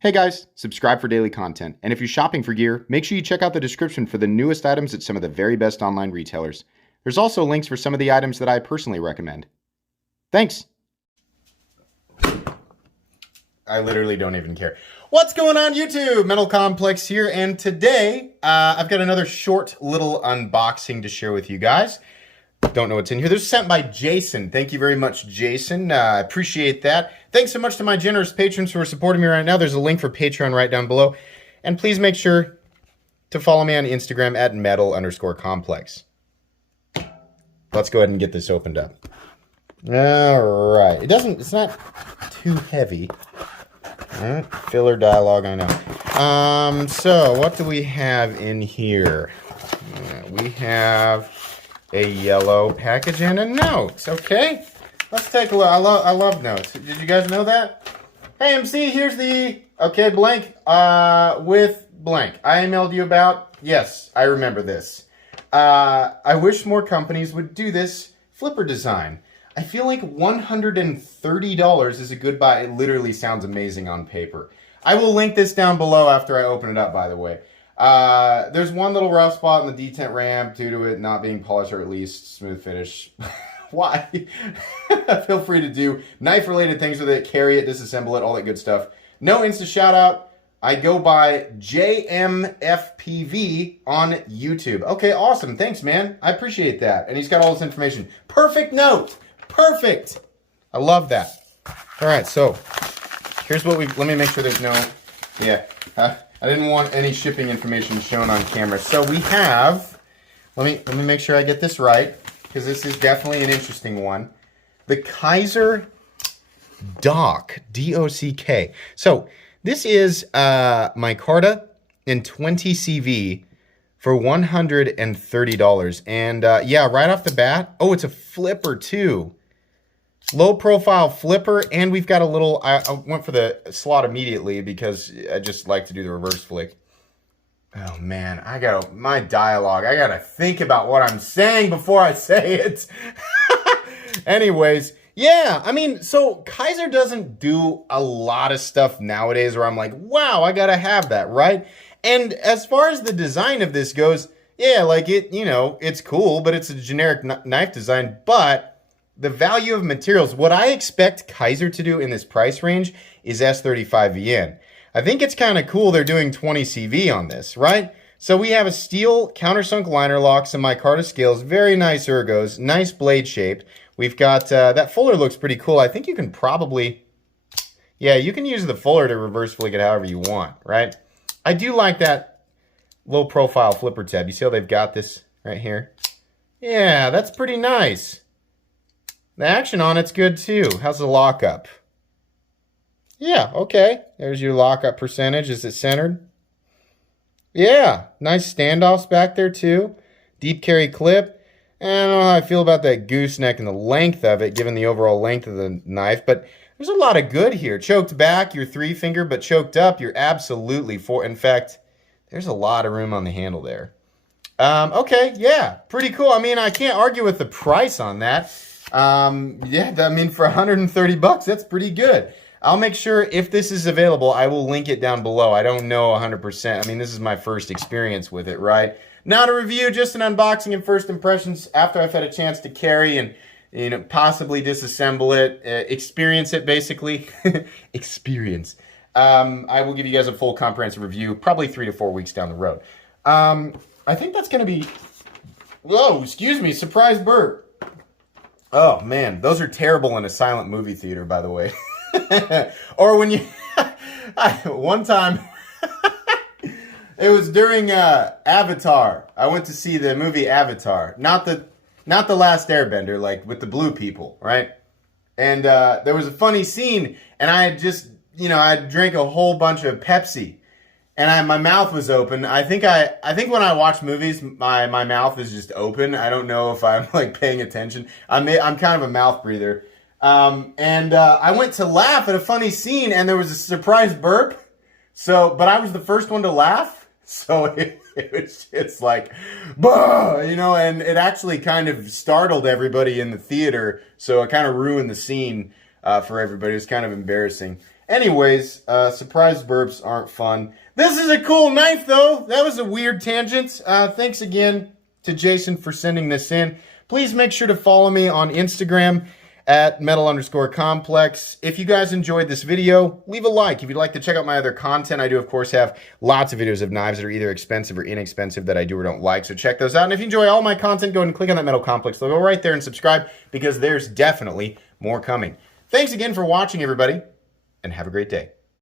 Hey guys, subscribe for daily content. And if you're shopping for gear, make sure you check out the description for the newest items at some of the very best online retailers. There's also links for some of the items that I personally recommend. Thanks! I literally don't even care. What's going on YouTube? Metal Complex here, and today I've got another short little unboxing to share with you guys. Don't know what's in here. This was sent by Jason. Thank you very much, Jason. I appreciate that. Thanks so much to my generous patrons who are supporting me right now. There's a link for Patreon right down below. And please make sure to follow me on Instagram at metal_complex. Let's go ahead and get this opened up. All right. It's not too heavy. All right. Filler dialogue, I know. So what do we have in here? We have a yellow package and a note. Okay, let's take a look. I love notes. Did you guys know that? Hey MC, here's the blank with blank. I emailed you about. Yes, I remember this. I wish more companies would do this flipper design. I feel like $130 is a good buy. It literally sounds amazing on paper. I will link this down below after I open it up, by the way. There's one little rough spot in the detent ramp due to it not being polished or at least smooth finish. Why? Feel free to do knife-related things with it, carry it, disassemble it, all that good stuff. No Insta shout-out. I go by JMFPV on YouTube. Okay, awesome. Thanks, man. I appreciate that. And he's got all this information. Perfect note. Perfect. I love that. All right, so here's what let me make sure there's no, I didn't want any shipping information shown on camera. So we have, let me make sure I get this right, because this is definitely an interesting one. The Kizer d.o.c.k, D.o.c.k. So this is micarta in 20 CV for $130. And yeah, right off the bat, oh, it's a flipper too. Low profile flipper, and we've got a little, I went for the slot immediately because I just like to do the reverse flick. Oh man, my dialogue, I gotta think about what I'm saying before I say it. Anyways, yeah, I mean, so Kizer doesn't do a lot of stuff nowadays where I'm like, wow, I gotta have that, right? And as far as the design of this goes, yeah, like it's cool, but it's a generic knife design, but the value of materials, what I expect Kizer to do in this price range is S35VN. I think it's kind of cool they're doing 20 CV on this, right? So we have a steel countersunk liner lock, some micarta scales, very nice ergos, nice blade shape. We've got, that fuller looks pretty cool. I think you can probably, yeah, you can use the fuller to reverse flick it however you want, right? I do like that low profile flipper tab. You see how they've got this right here? Yeah, that's pretty nice. The action on it's good too. How's the lockup? Yeah, okay. There's your lockup percentage. Is it centered? Yeah, nice standoffs back there too. Deep carry clip. I don't know how I feel about that gooseneck and the length of it, given the overall length of the knife, but there's a lot of good here. Choked back, your 3-finger, but choked up, you're absolutely 4. In fact, there's a lot of room on the handle there. Okay, yeah, pretty cool. I mean, I can't argue with the price on that. Yeah, I mean, for 130 bucks, that's pretty good. I'll make sure if this is available, I will link it down below. I don't know 100%. I mean, this is my first experience with it, right? Not a review, just an unboxing and first impressions after I've had a chance to carry and, possibly disassemble it, experience it, basically. Experience. I will give you guys a full comprehensive review, probably 3 to 4 weeks down the road. I think that's going to be, whoa, excuse me, surprise burp. Oh, man, those are terrible in a silent movie theater, by the way. Or when you... one time, it was during Avatar. I went to see the movie Avatar. Not the Last Airbender, like with the blue people, right? And there was a funny scene, and I had just, I drank a whole bunch of Pepsi. And my mouth was open. I think when I watch movies, my mouth is just open. I don't know if I'm like paying attention. I'm kind of a mouth breather. I went to laugh at a funny scene, and there was a surprise burp. But I was the first one to laugh. So it's like, bah, and it actually kind of startled everybody in the theater. So it kind of ruined the scene for everybody. It was kind of embarrassing. Anyways, surprise burps aren't fun. This is a cool knife, though. That was a weird tangent. Thanks again to Jason for sending this in. Please make sure to follow me on Instagram at metal_complex. If you guys enjoyed this video, leave a like. If you'd like to check out my other content, I do, of course, have lots of videos of knives that are either expensive or inexpensive that I do or don't like, so check those out. And if you enjoy all my content, go ahead and click on that Metal Complex logo right there and subscribe, because there's definitely more coming. Thanks again for watching, everybody, and have a great day.